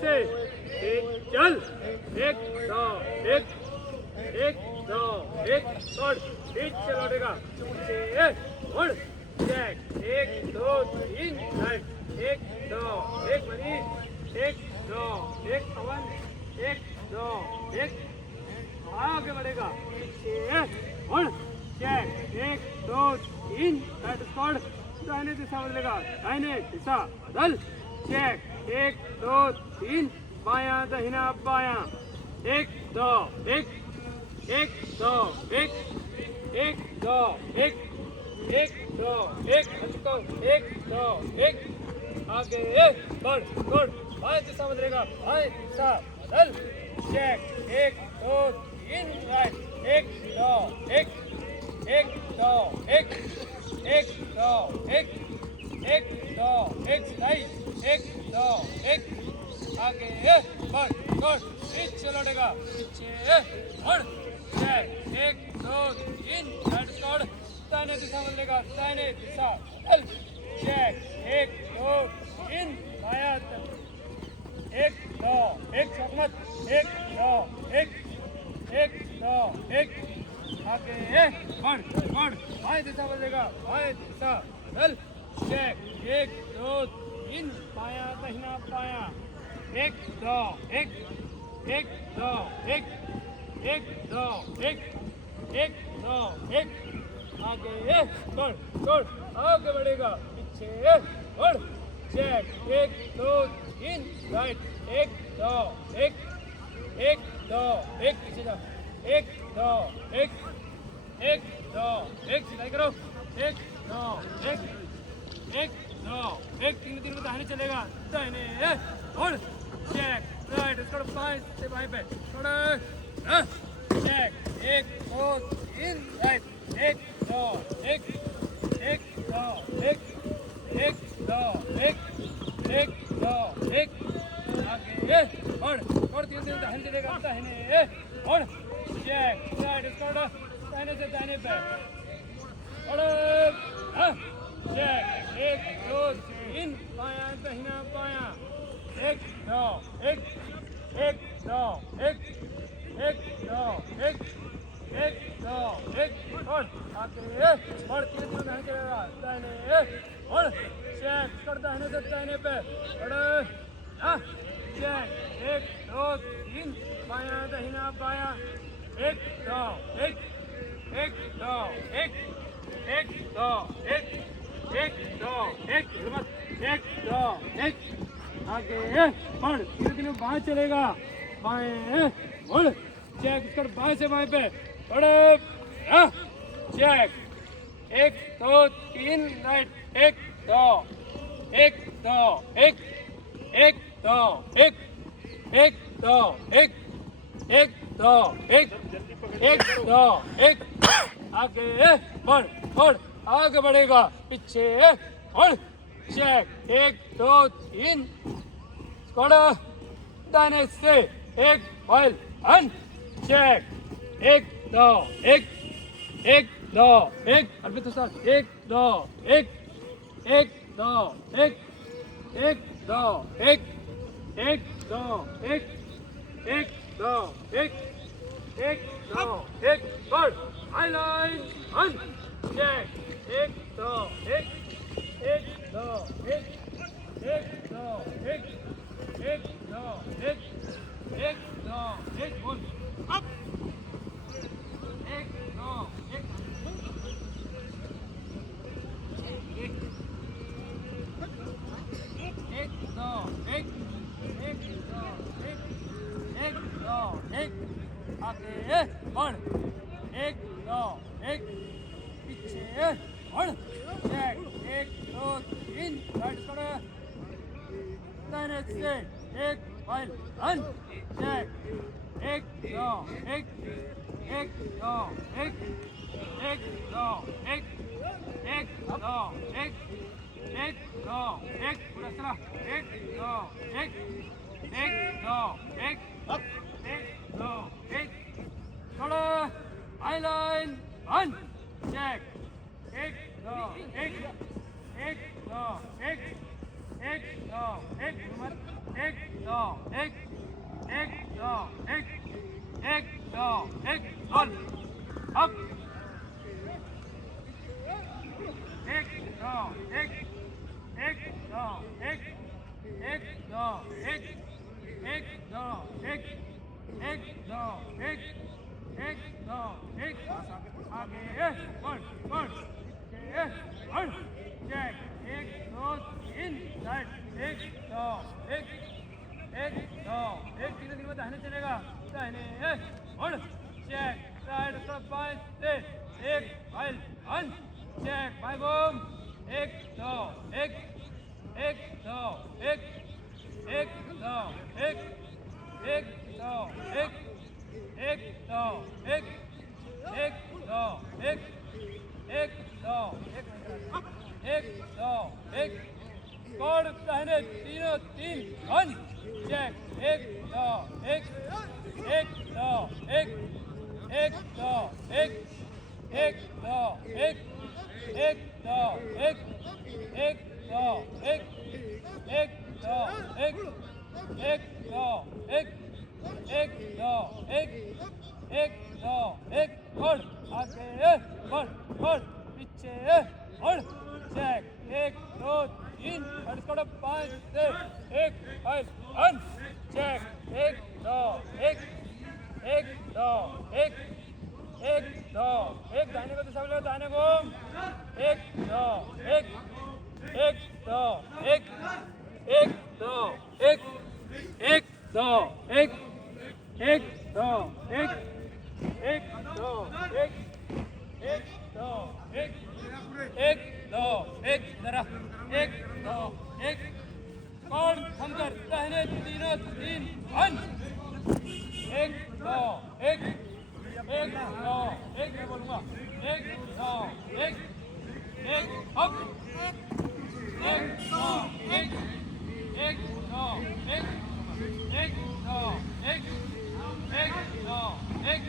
से एक चल एक दो एक एक दो एक और पीछे लौटेगा पीछे और चेक एक दो तीन राइट एक दो एक मनीष एक दो एक पवन एक दो एक आगे बढ़ेगा पीछे और चेक एक दो तीन राइट स्क्वाड दाहिने दिशा बदलेगा दाहिने दिशा बदल चेक एक दो तीन बायां दाहिना बायां एक दो एक एक दो एक एक दो एक एक दो एक एक दो एक आगे गुड गुड बाएं दिशा बदलेगा बाएं दिशा बदल चेक एक दो तीन राइट एक दो एक एक दो एक एक दो एक एक दो एक राइट एक दो एक आगे गुड गुड पीछे लौटेगा पीछे और चेक एक दो तीन राइट स्क्वाड दाहिने दिशा बदलेगा दाहिने दिशा चेक एक दो तीन बायां एक दो एक चकमत एक दो एक एक दो एक आगे बढ़ बढ़ बाएं दिशा बदलेगा बाएं दिशा बदल चेक एक दो तीन बायां दाहिना बायां एक दो एक एक दो एक एक दो एक एक दो एक आगे बढ़ बढ़ आगे बढ़ेगा पीछे बढ़ चेक एक दो तीन राइट एक दो एक एक दो एक पीछे जा एक दो एक एक दो एक सिलाई करो एक दो एक एक दो एक तीन तीन में दाहिने चलेगा दाहिने और चेक राइट इसको बाएं से बाएं पे थोड़ा चेक एक दो तीन राइट एक दो एक एक दो एक एक दो एक एक दो एक आगे और तीन तीन दाहिने चलेगा दाहिने और चेक राइट इसको दाहिने से दाहिने पे और चेक एक दो तीन बायां दाहिना बायां एक दो एक एक दो एक एक दो एक एक दो एक और आगे और तीन तीन दाहिने चलेगा दाहिने और चेक कर दाहिने से दाहिने पे और चेक एक दो तीन बायां दाहिना बायां एक दो एक एक दो एक एक दो एक एक दो एक एक दो एक आगे बढ़ धीरे धीरे बाएं चलेगा बाएं बढ़ चेक कर बाएं से बाएं पे बढ़ चेक एक दो तीन राइट एक दो एक दो एक एक दो एक एक दो एक एक दो एक एक दो एक आगे बढ़ बढ़ आगे बढ़ेगा पीछे बढ़ चेक एक दो तीन स्क्वाड दाहिने से एक फाइल अन चेक एक दो एक दो एक अर्पित सर एक दो एक दो एक दो एक दो एक दो एक दो एक बढ़ हाईलाइन अन चेक एक दो एक दो एक दो एक दो एक बोल अप एक दो एक दो एक दो एक आगे बढ़ एक दो एक पीछे बढ़ चेक एक दो तीन राइट करो दाहिने से एक फाइल अन चेक एक दो एक दो एक दो एक दो एक पूरा चला एक दो एक दो एक दो एक थोड़ा हाईलाइन अन चेक एक दो एक दो एक दो एक एक दो एक एक दो एक दो एक बॉल अप एक दो एक दो एक दो एक दो एक दो एक आगे वन वन वन चेक एक दो तीन साइड एक दो एक तीन में दाहिने चलेगा दाहिने वन चेक साइड सब बाएं से एक फाइल वन चेक बाय बूम एक दो एक दो एक दो एक दो एक दो एक दो एक कोड दाहिने तीनों तीन वन चेक एक दो एक दो एक दो एक दो एक दो एक दो एक दो एक दो एक दो एक और आगे और पीछे और चेक एक दो तीन खड़खड़ पाँच से एक फाइव वन चेक एक दो एक दो एक दाहिने को दिशा में दाहिने घूम एक दो एक दो एक दो एक दो एक दो एक दो एक जरा एक दो एक कौन हम कर दाहिने तीनों तीन वन एक दो एक दो एक मैं बोलूंगा एक दो एक अप एक दो एक दो एक दो एक दो एक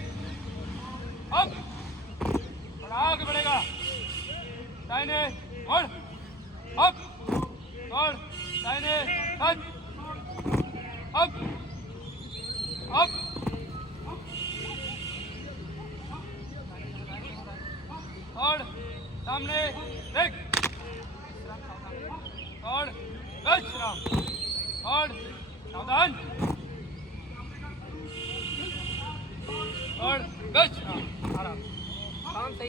अप आगे बढ़ेगा दाहिने और अप और दाहिने टच अप और सामने ब्रेक और विश्राम और सावधान और विश्राम आराम